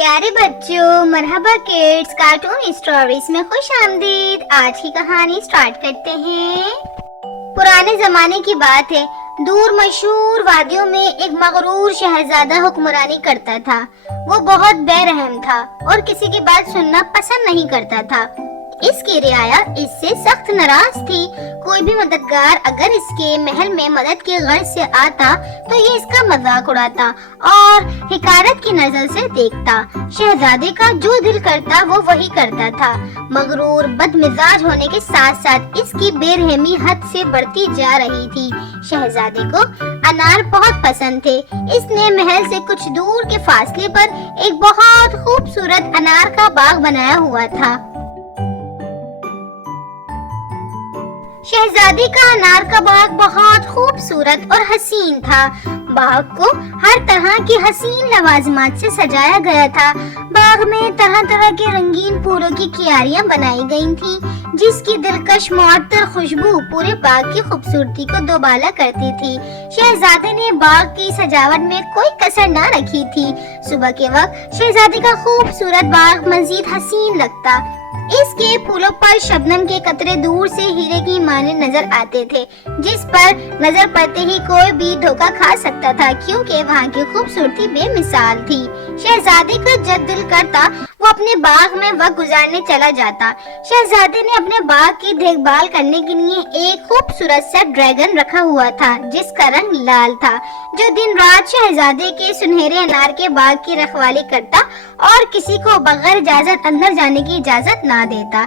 प्यारे बच्चों, मरहबा kids cartoon stories में खुश आमदीद। आज की कहानी स्टार्ट करते हैं। पुराने जमाने की बात है, दूर मशहूर वादियों में एक मगरूर शहजादा हुक्मरानी करता था। वो बहुत बेरहम था और किसी की बात सुनना पसंद नहीं करता था। इसकी रियाया इससे सख्त नाराज थी। कोई भी मददगार अगर इसके महल में मदद की गर्ज से आता तो ये इसका मजाक उड़ाता और हिकारत की नजर से देखता। शहजादे का जो दिल करता वो वही करता था। मगरूर बदमिजाज होने के साथ साथ इसकी बेरहमी हद से बढ़ती जा रही थी। शहजादे को अनार बहुत पसंद थे। इसने महल से कुछ दूर के फासले पर एक बहुत खूबसूरत अनार का बाग बनाया हुआ था। शहजादी का अनार का बाग बहुत खूबसूरत और हसीन था। बाग को हर तरह की हसीन लवाजमात से सजाया गया था। बाग में तरह तरह के रंगीन फूलों की क्यारियां बनाई गई थीं, जिसकी दिलकश मुअत्तर खुशबू पूरे बाग की खूबसूरती को दोबाला करती थी। शहजादे ने बाग की सजावट में कोई कसर न रखी थी। सुबह के वक्त शहजादी का खूबसूरत बाग मजीद हसीन लगता। इसके फूलों पर शबनम के कतरे दूर से हीरे की माने नजर आते थे, जिस पर नजर पड़ते ही कोई भी धोखा खा सकता था, क्योंकि वहाँ की खूबसूरती बेमिसाल थी। शहजादे का जब दिल करता वो अपने बाग में वक्त गुजारने चला जाता। शहजादे ने अपने बाग की देखभाल करने के लिए एक खूबसूरत सा ड्रैगन रखा हुआ था, जिसका रंग लाल था, जो दिन रात शहजादे के सुनहरे अनार के बाग की रखवाली करता और किसी को बगैर इजाजत अंदर जाने की इजाजत ना देता।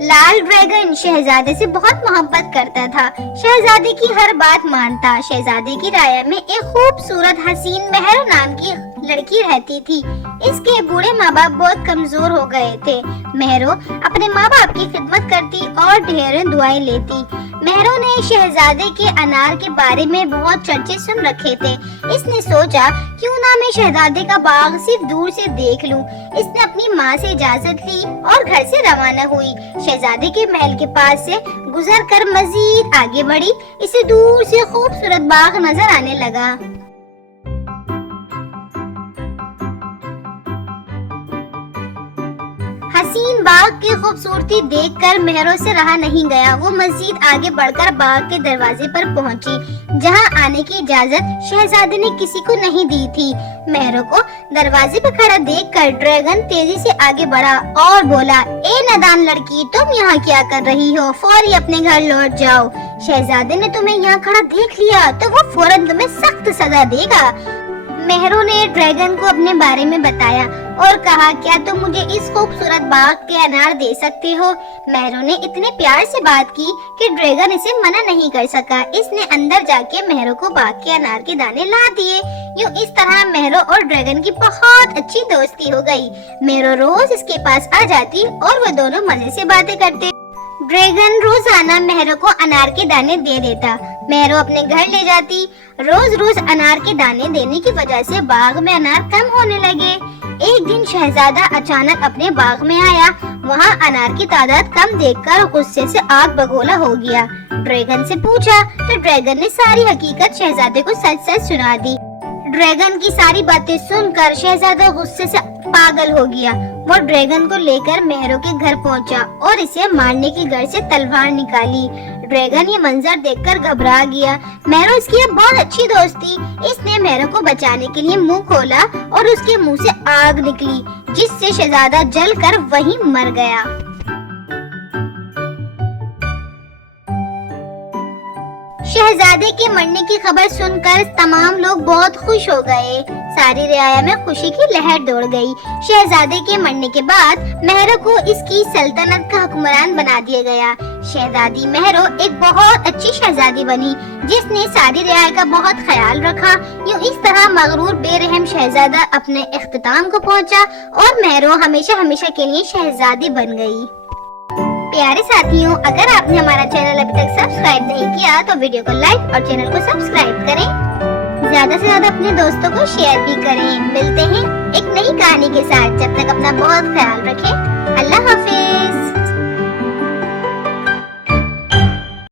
लाल ड्रैगन शहजादे से बहुत मोहब्बत करता था। शहजादे की हर बात मानता। शहजादे की राया में एक खूबसूरत हसीन मेहरो नाम की लड़की रहती थी। इसके बूढ़े माँ बाप बहुत कमजोर हो गए थे। मेहरो अपने माँ बाप की खिदमत करती और ढेरों दुआएं लेती। मेहरो ने शहजादे के अनार के बारे में बहुत चर्चे सुन रखे थे। इसने सोचा क्यों ना मैं शहजादे का बाग सिर्फ दूर से देख लूं। इसने अपनी माँ से इजाजत ली और घर से रवाना हुई। शहजादे के महल के पास से गुजरकर मजीद आगे बढ़ी। इसे दूर से खूबसूरत बाग नजर आने लगा। हसीन बाग की खूबसूरती देखकर मेहरो से रहा नहीं गया। वो मजीद आगे बढ़कर बाग के दरवाजे पर पहुंची, जहां आने की इजाजत शहजादे ने किसी को नहीं दी थी। मेहरो को दरवाजे पर खड़ा देखकर ड्रैगन तेजी से आगे बढ़ा और बोला, ए नादान लड़की, तुम यहाँ क्या कर रही हो? फौरी अपने घर लौट जाओ। शहजादे ने तुम्हें यहाँ खड़ा देख लिया तो वो फौरन तुम्हें सख्त सजा देगा। मेहरो ने ड्रैगन को अपने बारे में बताया और कहा, क्या तुम मुझे इस खूबसूरत बाग के अनार दे सकते हो? मेहरो ने इतने प्यार से बात की कि ड्रैगन इसे मना नहीं कर सका। इसने अंदर जाके मेहरो को बाग के अनार के दाने ला दिए। यूं इस तरह मेहरो और ड्रैगन की बहुत अच्छी दोस्ती हो गई। मेहरो रोज इसके पास आ जाती और वो दोनों मजे से बातें करते। ड्रैगन रोजाना मेहरो को अनार के दाने दे देता। मेहरो अपने घर ले जाती। रोज रोज अनार के दाने देने की वजह से बाग में अनार कम होने लगे। एक दिन शहजादा अचानक अपने बाग में आया। वहाँ अनार की तादाद कम देखकर गुस्से से आग बगोला हो गया। ड्रैगन से पूछा तो ड्रैगन ने सारी हकीकत शहजादे को सच सच सुना दी। ड्रैगन की सारी बातें सुनकर शहजादा गुस्से से पागल हो गया। वो ड्रैगन को लेकर मेहरो के घर पहुंचा और इसे मारने की गर्ज से तलवार निकाली। ड्रैगन ये मंजर देखकर घबरा गया। मेहरो इसकी अब बहुत अच्छी दोस्त थी। इसने मेहरो को बचाने के लिए मुंह खोला और उसके मुंह से आग निकली, जिससे शहजादा जलकर वहीं मर गया। शहजादे के मरने की खबर सुनकर तमाम लोग बहुत खुश हो गए। सारी रियाया में खुशी की लहर दौड़ गई। शहजादे के मरने के बाद मेहरो को इसकी सल्तनत का हुक्मरान बना दिया गया। शहजादी मेहरो एक बहुत अच्छी शहजादी बनी, जिसने सारी रियाया का बहुत ख्याल रखा। यूं इस तरह मगरूर बेरहम शहजादा अपने इख्तिताम को पहुंचा और मेहरो हमेशा हमेशा के लिए शहजादी बन गई। प्यारे साथियों, अगर आपने हमारा चैनल अभी तक सब्सक्राइब नहीं किया तो वीडियो को लाइक और चैनल को सब्सक्राइब करें। ज्यादा से ज्यादा अपने दोस्तों को शेयर भी करें। मिलते हैं एक नई कहानी के साथ। जब तक अपना बहुत ख्याल रखें। अल्लाह हाफिज।